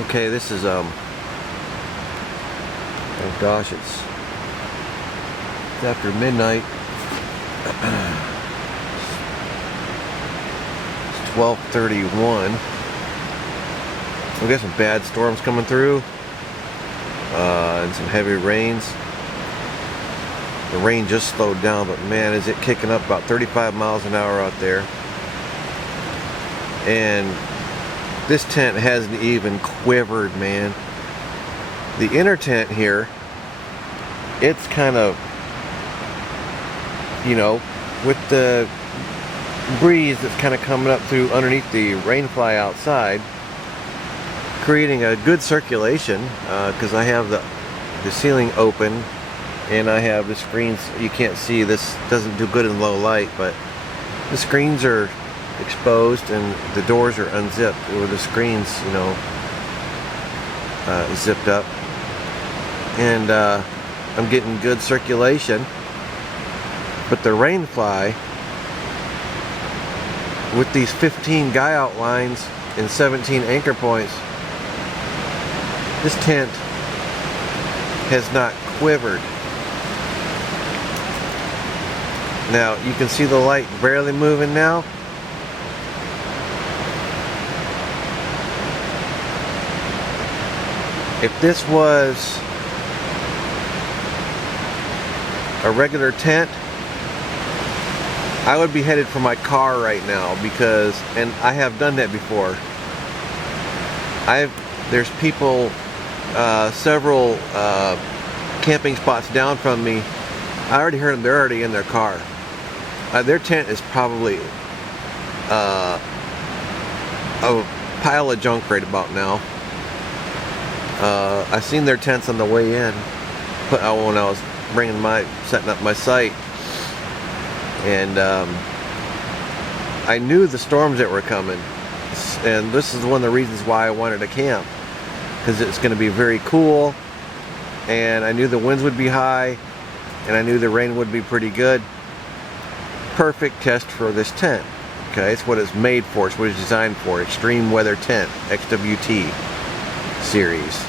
Okay, this is oh gosh, it's after midnight. It's 12:31. We got some bad storms coming through, and some heavy rains. The rain just slowed down, but man, is it kicking up about 35 miles an hour out there. And this tent hasn't even quivered, man. The inner tent here, it's kind of, you know, with the breeze that's kind of coming up through underneath the rainfly outside, creating a good circulation, because I have the ceiling open and I have the screens. You can't see, this doesn't do good in low light, but the screens are exposed and the doors are unzipped, or the screens, you know, zipped up, and I'm getting good circulation. But the rainfly, with these 15 guy out lines and 17 anchor points, this tent has not quivered. Now you can see the light barely moving now. If this was a regular tent, I would be headed for my car right now, because, and I have done that before. There's people, several camping spots down from me. I already heard them, they're already in their car. Their tent is probably a pile of junk right about now. I seen their tents on the way in, when I was setting up my site, and I knew the storms that were coming, and this is one of the reasons why I wanted to camp, because it's going to be very cool, and I knew the winds would be high, and I knew the rain would be pretty good. Perfect test for this tent. Okay, it's what it's made for. It's what it's designed for. Extreme weather tent, XWT series.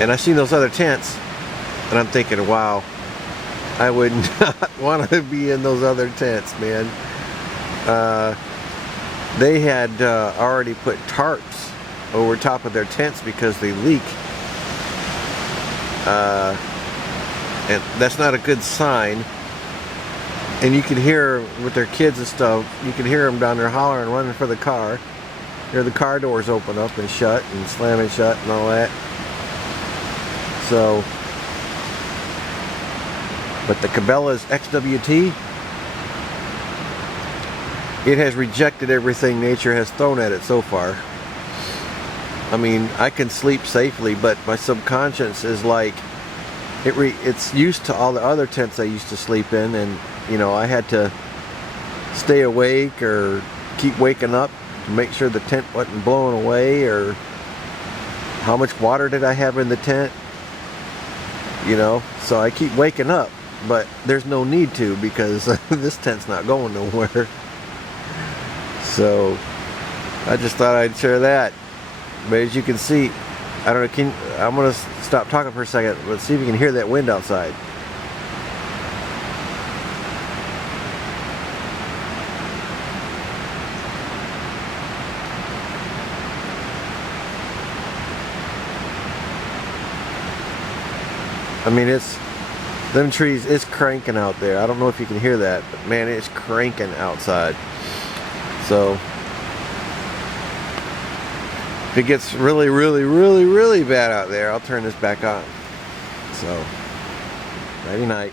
And I've seen those other tents, and I'm thinking, wow, I would not want to be in those other tents, man. They had already put tarps over top of their tents because they leak. And that's not a good sign. And you can hear, with their kids and stuff, you can hear them down there hollering, running for the car. Hear the car doors open up and shut and slamming shut and all that. So, but the Cabela's XWT, it has rejected everything nature has thrown at it so far. I mean, I can sleep safely, but my subconscious is like, it's used to all the other tents I used to sleep in, and you know, I had to stay awake or keep waking up to make sure the tent wasn't blowing away, or how much water did I have in the tent, you know. So I keep waking up, but there's no need to, because this tent's not going nowhere. So I just thought I'd share that. But as you can see, I don't know, I'm gonna stop talking for a second. Let's see if you can hear that wind outside. I mean, them trees, it's cranking out there. I don't know if you can hear that, but man, it's cranking outside. So if it gets really, really, really, really bad out there, I'll turn this back on. So, nighty night.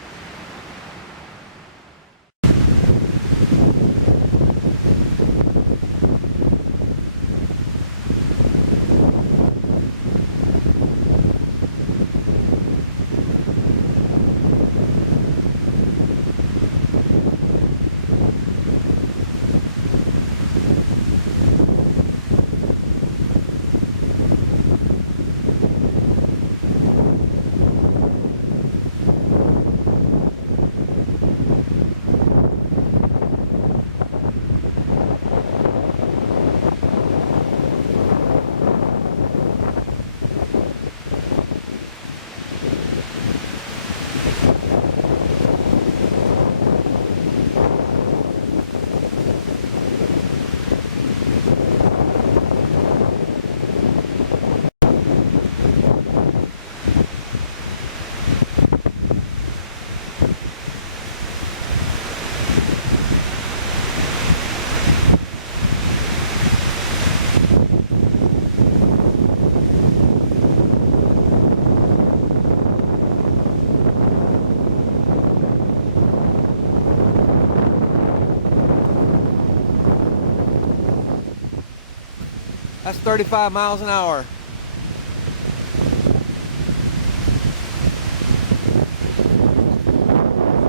That's 35 miles an hour.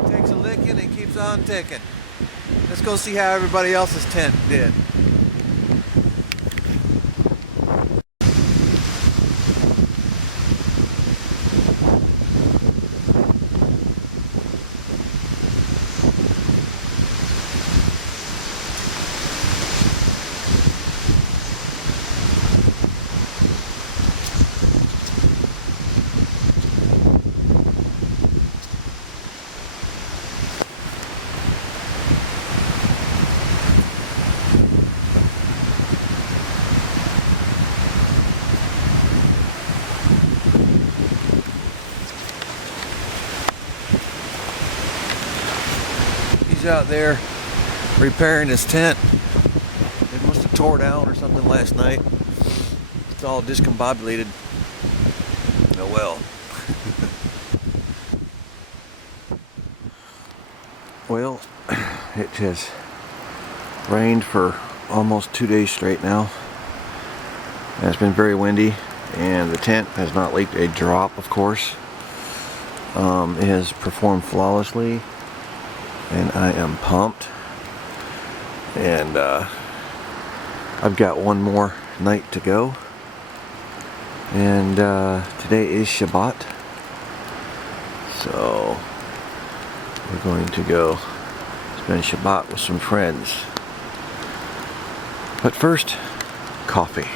Takes a licking and keeps on ticking. Let's go see how everybody else's tent did. He's out there repairing his tent. It must have tore down or something last night. It's all discombobulated. Oh well. Well, it has rained for almost 2 days straight now. And it's been very windy, and the tent has not leaked a drop, of course. It has performed flawlessly, and I am pumped. And I've got one more night to go. And today is Shabbat, so we're going to go spend Shabbat with some friends. But first, coffee.